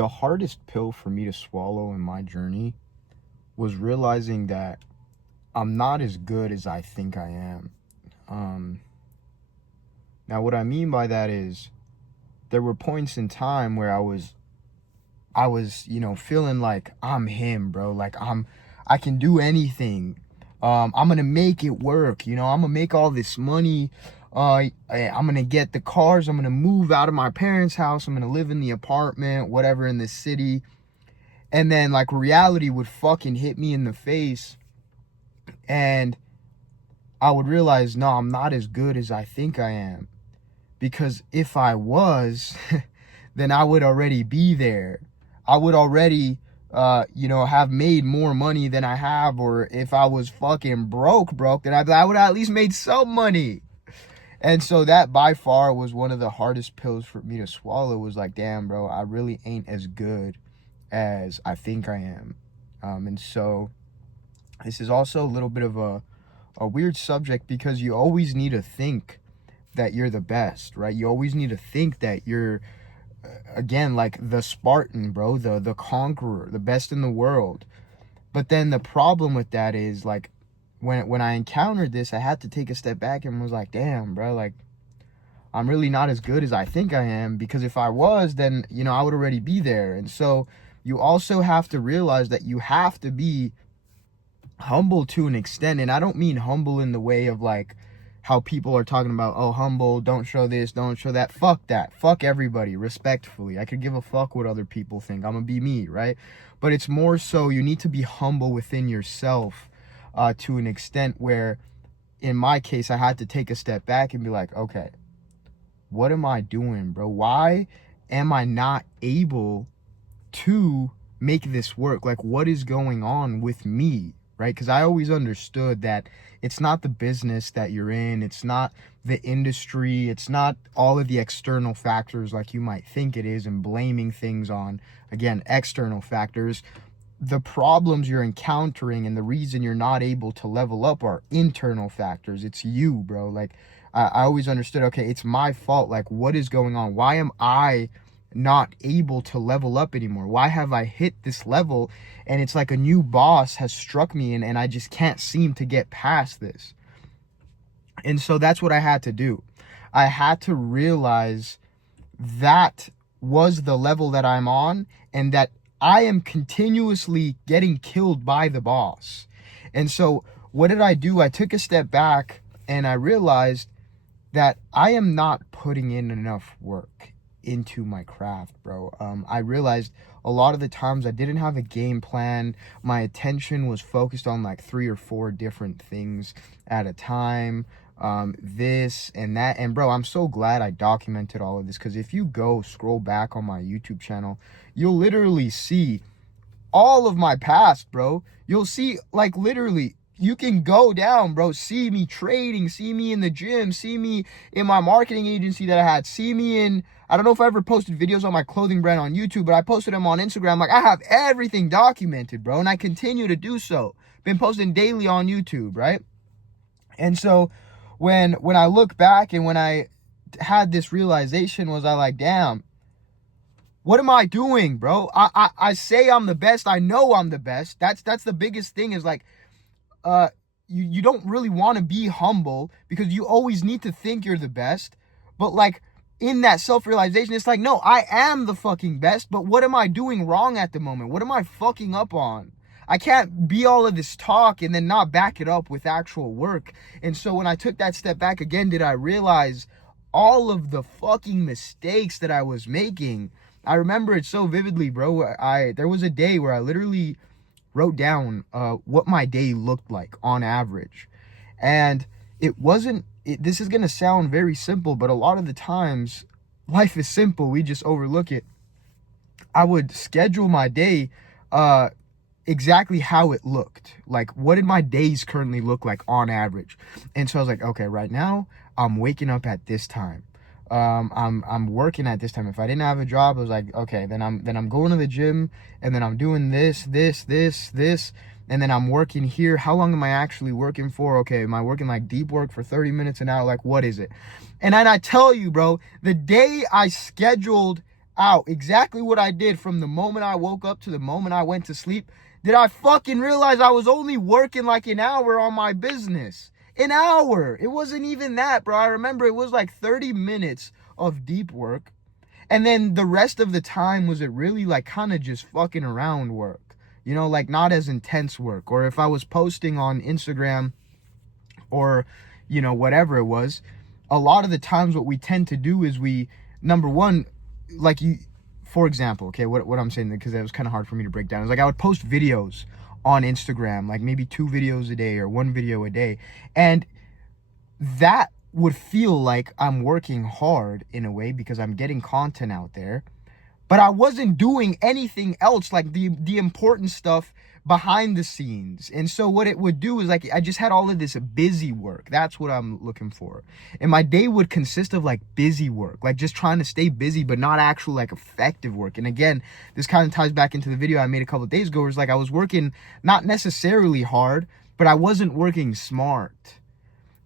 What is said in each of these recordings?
the hardest pill for me to swallow in my journey was realizing that I'm not as good as I think I am. Now what I mean by that is there were points in time where I was, feeling like I'm him, bro. Like I can do anything. I'm gonna make it work. I'm gonna make all this money. I'm gonna get the cars. I'm gonna move out of my parents' house. I'm gonna live in the apartment, whatever, in the city. And then like reality would fucking hit me in the face. And I would realize, no, I'm not as good as I think I am. Because if I was, then I would already be there. I would already, have made more money than I have. Or if I was fucking broke, then I would have at least made some money. And so that by far was one of the hardest pills for me to swallow. Was like, damn, bro, I really ain't as good as I think I am. And so this is also a little bit of a weird subject, because you always need to think that you're the best, right? You always need to think that you're, again, like the Spartan, bro, the conqueror, the best in the world. But then the problem with that is, like, when I encountered this, I had to take a step back and was like, damn, bro, like, I'm really not as good as I think I am, because if I was, then, I would already be there. And so you also have to realize that you have to be humble to an extent. And I don't mean humble in the way of like how people are talking about, oh, humble, don't show this, don't show that. Fuck that. Fuck everybody, respectfully. I could give a fuck what other people think. I'm gonna be me, right? But it's more so you need to be humble within yourself to an extent where, in my case, I had to take a step back and be like, okay, what am I doing, bro? Why am I not able to make this work? Like, what is going on with me, right? Because I always understood that it's not the business that you're in, it's not the industry, it's not all of the external factors like you might think it is, and blaming things on, again, external factors. The problems you're encountering and the reason you're not able to level up are internal factors. It's you, bro. Like, I always understood, okay, it's my fault. Like, what is going on? Why am I not able to level up anymore? Why have I hit this level and it's like a new boss has struck me and I just can't seem to get past this? And so that's what I had to do. I had to realize that was the level that I'm on, and that I am continuously getting killed by the boss. And so what did I do? I took a step back and I realized that I am not putting in enough work into my craft, bro. I realized a lot of the times I didn't have a game plan. My attention was focused on like 3 or 4 different things at a time. This and that. And bro, I'm so glad I documented all of this, because if you go scroll back on my YouTube channel, you'll literally see all of my past, bro. You'll see, like, literally, you can go down, bro, see me trading, see me in the gym, see me in my marketing agency that I had, see me in, I don't know if I ever posted videos on my clothing brand on YouTube, but I posted them on Instagram. Like, I have everything documented, bro, and I continue to do so. Been posting daily on YouTube, right? And so when I look back and when I had this realization, was I like, damn, what am I doing, bro? I say I'm the best. I know I'm the best. That's the biggest thing, is like, you don't really want to be humble, because you always need to think you're the best. But like, in that self-realization, it's like, no, I am the fucking best, but what am I doing wrong at the moment? What am I fucking up on? I can't be all of this talk and then not back it up with actual work. And so when I took that step back again, did I realize all of the fucking mistakes that I was making? I remember it so vividly, bro. There was a day where I literally wrote down what my day looked like on average. And this is going to sound very simple, but a lot of the times life is simple. We just overlook it. I would schedule my day exactly how it looked. Like, what did my days currently look like on average? And so I was like, okay, right now I'm waking up at this time. I'm working at this time. If I didn't have a job, I was like, okay, then I'm going to the gym, and then I'm doing this, and then I'm working here. How long am I actually working for? Okay, am I working like deep work for 30 minutes an hour? Like, what is it? And then I tell you, bro, the day I scheduled out. Exactly what I did from the moment I woke up to the moment I went to sleep. Did I fucking realize I was only working like an hour on my business? An hour. It wasn't even that, bro. I remember it was like 30 minutes of deep work. And then the rest of the time was it really like kind of just fucking around work. You know, like not as intense work. Or if I was posting on Instagram or, you know, whatever it was, a lot of the times what we tend to do is we, number one, like you, for example, okay, what I'm saying, because it was kind of hard for me to break down, is like I would post videos on Instagram, like maybe 2 videos a day or 1 video a day. And that would feel like I'm working hard in a way because I'm getting content out there, but I wasn't doing anything else, like the important stuff behind the scenes. And so what it would do is like I just had all of this busy work. That's what I'm looking for. And my day would consist of like busy work, like just trying to stay busy, but not actual like effective work. And again, this kind of ties back into the video I made a couple of days ago, where it's like I was working not necessarily hard, but I wasn't working smart.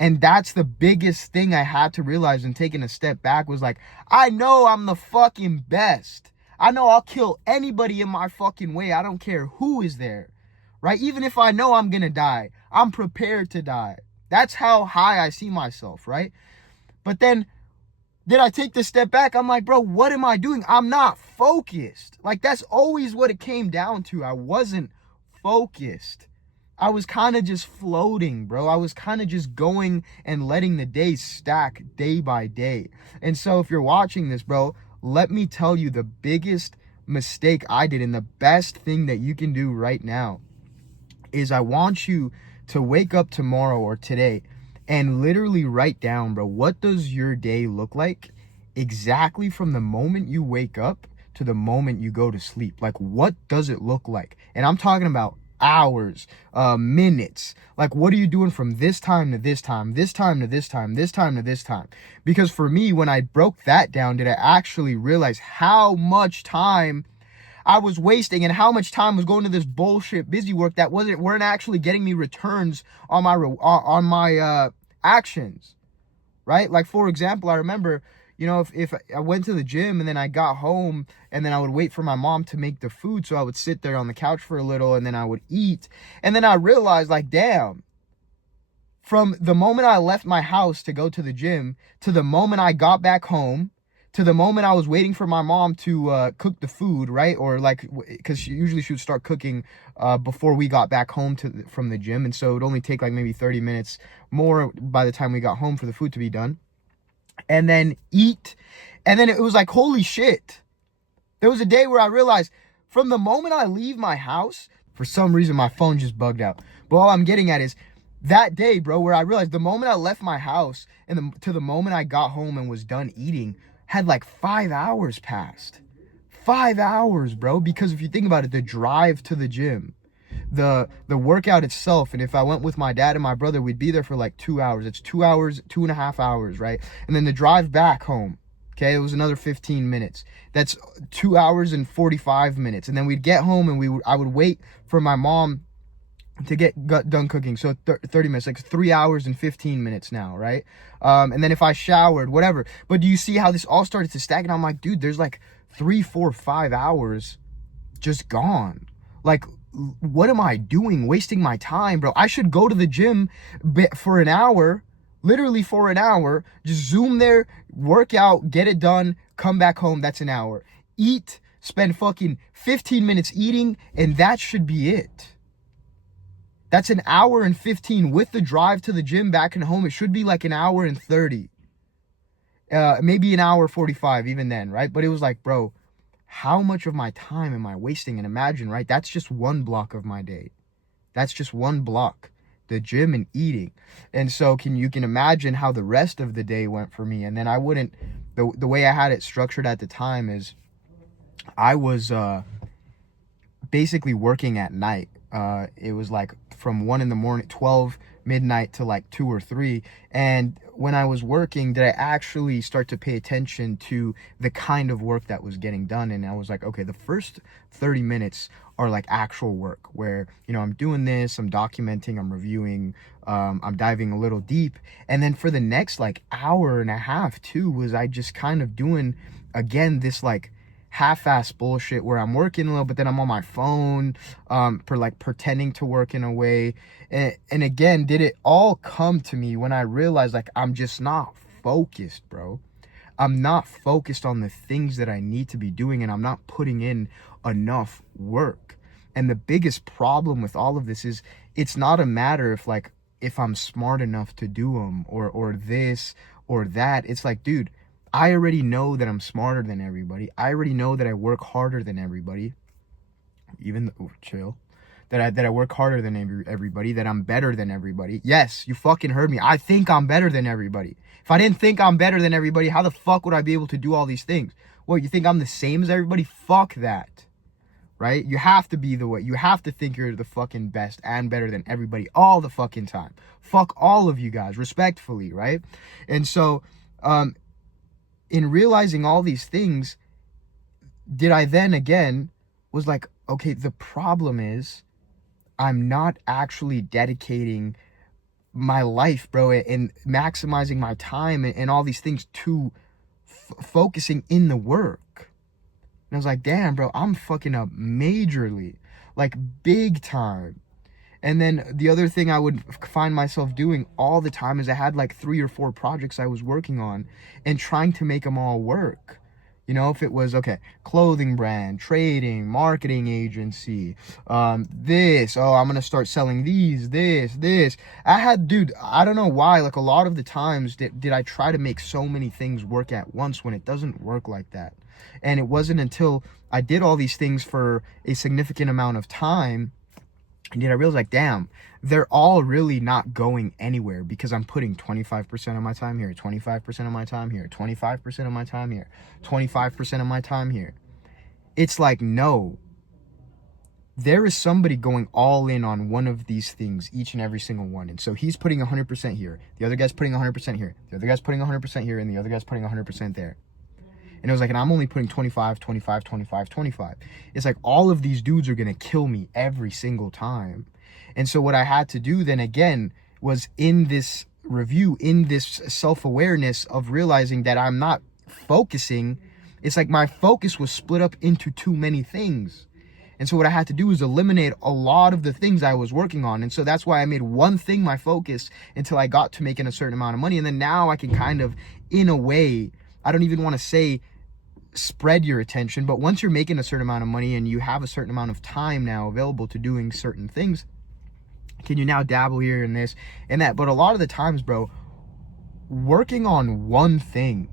And that's the biggest thing I had to realize when taking a step back was like, I know I'm the fucking best. I know I'll kill anybody in my fucking way. I don't care who is there, right? Even if I know I'm gonna die, I'm prepared to die. That's how high I see myself, right? But then, did I take the step back? I'm like, bro, what am I doing? I'm not focused. Like, that's always what it came down to. I wasn't focused. I was kind of just floating, bro. I was kind of just going and letting the days stack day by day. And so if you're watching this, bro, let me tell you the biggest mistake I did, and the best thing that you can do right now is I want you to wake up tomorrow or today and literally write down, bro, what does your day look like exactly from the moment you wake up to the moment you go to sleep? Like, what does it look like? And I'm talking about hours, minutes. Like, what are you doing from this time to this time, this time to this time, this time to this time? Because for me, when I broke that down, did I actually realize how much time I was wasting and how much time was going to this bullshit busy work that weren't actually getting me returns on my actions, right? Like, for example, I remember, you know, if I went to the gym and then I got home and then I would wait for my mom to make the food, so I would sit there on the couch for a little and then I would eat. And then I realized, like, damn, from the moment I left my house to go to the gym to the moment I got back home to the moment I was waiting for my mom to cook the food, right? Or like, because she would start cooking before we got back home from the gym. And so it would only take like maybe 30 minutes more by the time we got home for the food to be done. And then eat. And then it was like, holy shit. There was a day where I realized from the moment I leave my house, for some reason my phone just bugged out. But all I'm getting at is that day, bro, where I realized the moment I left my house and to the moment I got home and was done eating had like 5 hours passed. 5 hours, bro. Because if you think about it, the drive to the gym, the workout itself, and if I went with my dad and my brother, we'd be there for like 2 hours. It's 2 hours, 2.5 hours, right? And then the drive back home, okay, it was another 15 minutes. That's 2 hours and 45 minutes. And then we'd get home and I would wait for my mom to get done cooking. So 30 minutes, like 3 hours and 15 minutes now, right? And then if I showered, whatever. But do you see how this all started to stack? And I'm like, dude, there's like 3, 4, 5 hours just gone. Like, what am I doing? Wasting my time, bro. I should go to the gym for an hour, literally for an hour, just zoom there, work out, get it done, come back home. That's an hour. Eat, spend fucking 15 minutes eating, and that should be it. That's an hour and 15 with the drive to the gym back and home. It should be like an hour and 30. Maybe an hour 45 even then, right? But it was like, bro, how much of my time am I wasting? And imagine, right? That's just one block of my day. That's just one block, the gym and eating. And so you can imagine how the rest of the day went for me. And then the way I had it structured at the time is I was basically working at night. It was like from 1 in the morning, 12 midnight to like 2 or 3. And when I was working, did I actually start to pay attention to the kind of work that was getting done? And I was like, okay, the first 30 minutes are like actual work where, you know, I'm doing this, I'm documenting, I'm reviewing, I'm diving a little deep. And then for the next like hour and a half too, was I just kind of doing, again, this like half-ass bullshit where I'm working a little, but then I'm on my phone, for like pretending to work in a way. And again, did it all come to me when I realized like I'm just not focused, bro. I'm not focused on the things that I need to be doing, and I'm not putting in enough work. And the biggest problem with all of this is it's not a matter of like if I'm smart enough to do them or this or that. It's like, dude, I already know that I'm smarter than everybody. I already know that I work harder than everybody. Even chill. That I work harder than everybody, that I'm better than everybody. Yes, you fucking heard me. I think I'm better than everybody. If I didn't think I'm better than everybody, how the fuck would I be able to do all these things? What, you think I'm the same as everybody? Fuck that. Right? You have to be the way. You have to think you're the fucking best and better than everybody all the fucking time. Fuck all of you guys, respectfully, right? And so, in realizing all these things, did I then again was like, okay, the problem is I'm not actually dedicating my life, bro, and maximizing my time and all these things to focusing in the work. And I was like, damn, bro, I'm fucking up majorly, like big time. And then the other thing I would find myself doing all the time is I had like 3 or 4 projects I was working on and trying to make them all work. You know, if it was, okay, clothing brand, trading, marketing agency, this, oh, I'm going to start selling these, this. I had, dude, I don't know why, like a lot of the times did I try to make so many things work at once when it doesn't work like that. And it wasn't until I did all these things for a significant amount of time, and yet I realized, like, damn, they're all really not going anywhere because I'm putting 25% of my time here, 25% of my time here, 25% of my time here, 25% of my time here. It's like, no, there is somebody going all in on one of these things, each and every single one. And so he's putting 100% here. The other guy's putting 100% here. The other guy's putting 100% here. And the other guy's putting 100% there. And it was like, and I'm only putting 25, 25, 25, 25. It's like all of these dudes are going to kill me every single time. And so what I had to do then again was in this review, in this self-awareness of realizing that I'm not focusing. It's like my focus was split up into too many things. And so what I had to do is eliminate a lot of the things I was working on. And so that's why I made one thing my focus until I got to making a certain amount of money. And then now I can kind of, in a way, I don't even want to say spread your attention, but once you're making a certain amount of money and you have a certain amount of time now available to doing certain things, can you now dabble here and this and that? But a lot of the times, bro, working on one thing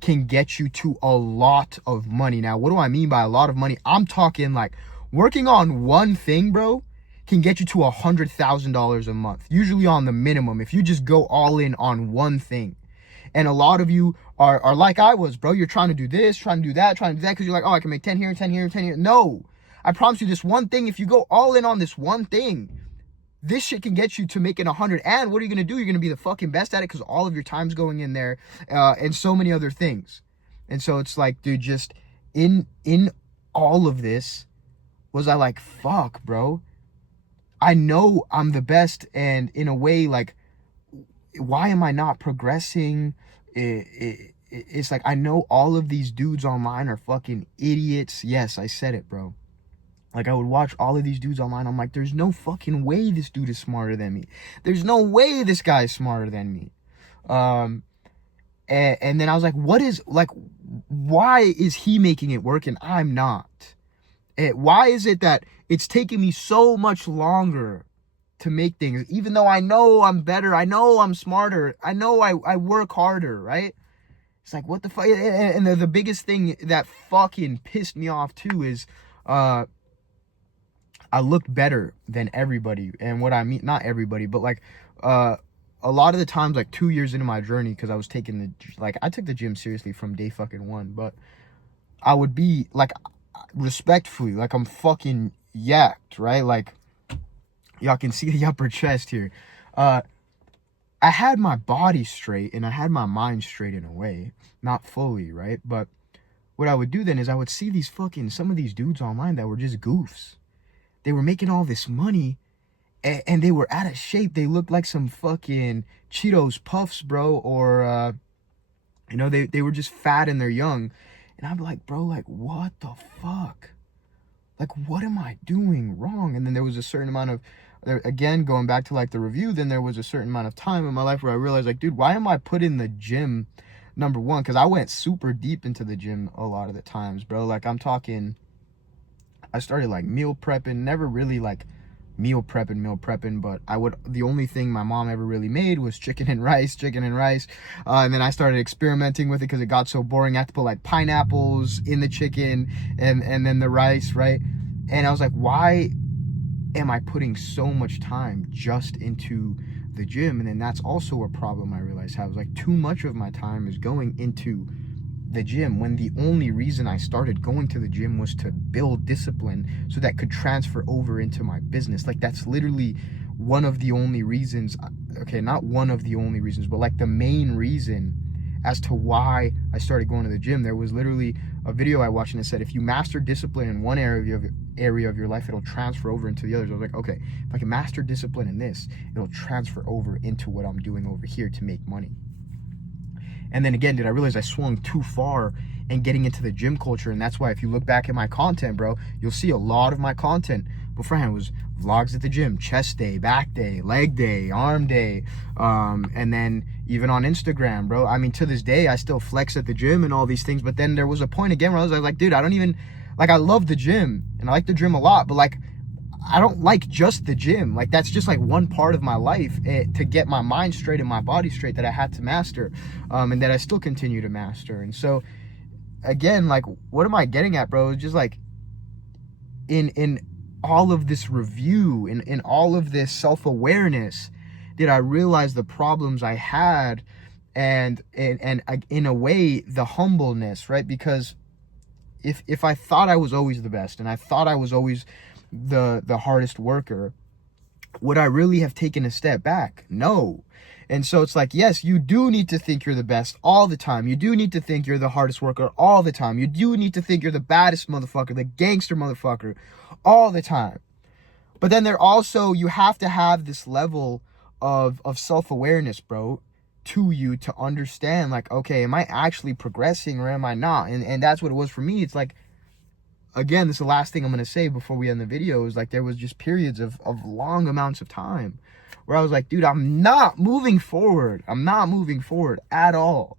can get you to a lot of money. Now, what do I mean by a lot of money? I'm talking like working on one thing, bro, can get you to $100,000 a month, usually on the minimum, if you just go all in on one thing. And a lot of you are like I was, bro. You're trying to do this, trying to do that, because you're like, oh, I can make 10 here, 10 here, 10 here. No, I promise you this one thing, if you go all in on this one thing, this shit can get you to making 100. And what are you going to do? You're going to be the fucking best at it because all of your time's going in there, and so many other things. And so it's like, dude, just in all of this was I like, fuck, bro. I know I'm the best, and in a way, like, why am I not progressing? It's like, I know all of these dudes online are fucking idiots. Yes, I said it, bro. Like, I would watch all of these dudes online. I'm like, there's no fucking way this dude is smarter than me. There's no way this guy is smarter than me. And then I was like, why is he making it work and I'm not? Why is it that it's taking me so much longer to make things, even though I know I'm better, I know I'm smarter, I know I work harder, right? It's like, what the fuck? And the biggest thing that fucking pissed me off too is I looked better than everybody. And what I mean, not everybody, but like a lot of the times, like 2 years into my journey, because I was taking I took the gym seriously from day fucking one, but I would be like, respectfully, like I'm fucking yacked, right? Like, y'all can see the upper chest here. I had my body straight and I had my mind straight in a way, not fully, right? But what I would do then is I would see some of these dudes online that were just goofs. They were making all this money and they were out of shape. They looked like some fucking Cheetos Puffs, bro, or, they were just fat and they're young. And I'd be like, bro, like, what the fuck? Like, what am I doing wrong? And then there was a certain amount of, again, going back to like the review, then there was a certain amount of time in my life where I realized, like, dude, why am I putting the gym number one? Because I went super deep into the gym a lot of the times, bro. Like, I'm talking, I started like meal prepping, never really like meal prepping, but the only thing my mom ever really made was chicken and rice. And then I started experimenting with it because it got so boring. I had to put like pineapples in the chicken and then the rice, right? And I was like, why am I putting so much time just into the gym? And then that's also a problem I realized how. It was like too much of my time is going into the gym when the only reason I started going to the gym was to build discipline so that could transfer over into my business. Like, that's literally one of the only reasons, okay, not one of the only reasons, but like the main reason as to why I started going to the gym. There was literally a video I watched and it said, if you master discipline in one area of your life, it'll transfer over into the others. I was like, okay, if I can master discipline in this, it'll transfer over into what I'm doing over here to make money. And then again, did I realize I swung too far in getting into the gym culture? And that's why if you look back at my content, bro, you'll see a lot of my content beforehand was vlogs at the gym, chest day, back day, leg day, arm day, and then even on Instagram, bro. I mean, to this day, I still flex at the gym and all these things. But then there was a point again where I was like, dude, I don't even, like, I love the gym and I like the gym a lot, but like, I don't like just the gym. Like, that's just like one part of my life to get my mind straight and my body straight that I had to master, and that I still continue to master. And so again, like, what am I getting at, bro? Just like in all of this review, in all of this self-awareness, did I realize the problems I had, and in a way the humbleness, right? Because if I thought I was always the best and I thought I was always the hardest worker, would I really have taken a step back? No. And so it's like, yes, you do need to think you're the best all the time. You do need to think you're the hardest worker all the time. You do need to think you're the baddest motherfucker, the gangster motherfucker all the time. But then you have to have this level of self-awareness, bro, to you to understand, like, okay, am I actually progressing or am I not? And that's what it was for me. It's like, again, this is the last thing I'm going to say before we end the video, is like there was just periods of long amounts of time where I was like, dude, I'm not moving forward. I'm not moving forward at all.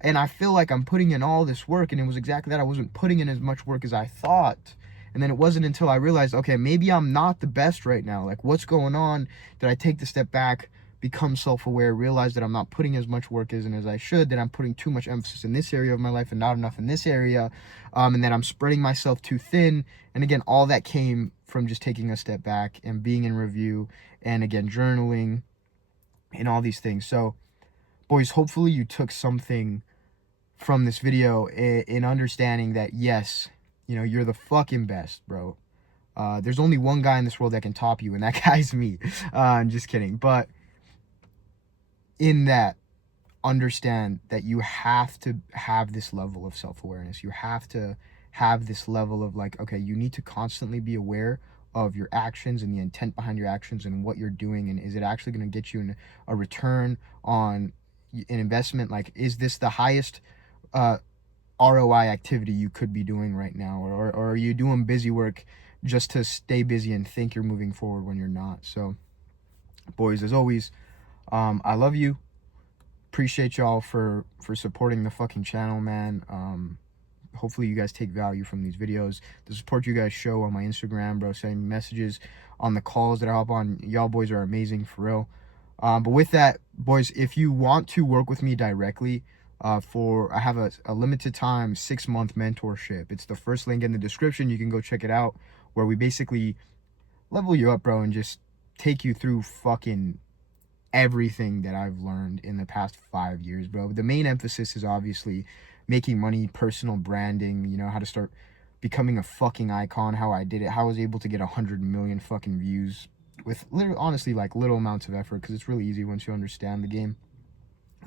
And I feel like I'm putting in all this work, and it was exactly that. I wasn't putting in as much work as I thought. And then it wasn't until I realized, okay, maybe I'm not the best right now. Like, what's going on? Did I take the step back, become self-aware, realize that I'm not putting as much work as I should, that I'm putting too much emphasis in this area of my life and not enough in this area, and that I'm spreading myself too thin. And again, all that came from just taking a step back and being in review, and again, journaling and all these things. So, boys, hopefully you took something from this video in understanding that, yes, you know, you're the fucking best, bro. There's only one guy in this world that can top you, and that guy's me. I'm just kidding. But in that, understand that you have to have this level of self-awareness. You have to have this level of like, okay, you need to constantly be aware of your actions and the intent behind your actions and what you're doing, and is it actually going to get you a return on an investment? Like, is this the highest ROI activity you could be doing right now, or are you doing busy work just to stay busy and think you're moving forward when you're not? So, boys, as always, I love you. Appreciate y'all for supporting the fucking channel, man. Hopefully you guys take value from these videos. The support you guys show on my Instagram, bro, sending me messages, on the calls that I hop on, y'all boys are amazing, for real. But with that, boys, if you want to work with me directly, I have a limited time 6-month mentorship. It's the first link in the description. You can go check it out, where we basically level you up, bro, and just take you through fucking everything that I've learned in the past 5 years, bro. The main emphasis is obviously making money, personal branding, you know, how to start becoming a fucking icon, how I did it, how I was able to get 100 million fucking views with literally, honestly, like little amounts of effort, because it's really easy once you understand the game.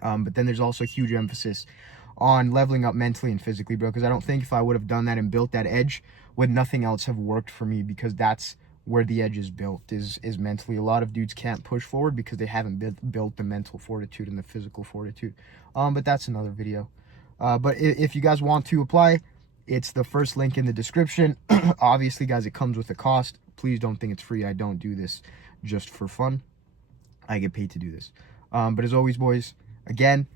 But then there's also a huge emphasis on leveling up mentally and physically, bro, because I don't think if I would have done that and built that edge, would nothing else have worked for me, because that's where the edge is built, is mentally. A lot of dudes can't push forward because they haven't built the mental fortitude and the physical fortitude. But that's another video. But if you guys want to apply, it's the first link in the description. Obviously, guys, it comes with a cost. Please don't think it's free. I don't do this just for fun. I get paid to do this. But as always, boys, again,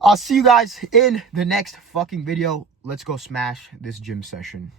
I'll see you guys in the next fucking video. Let's go smash this gym session.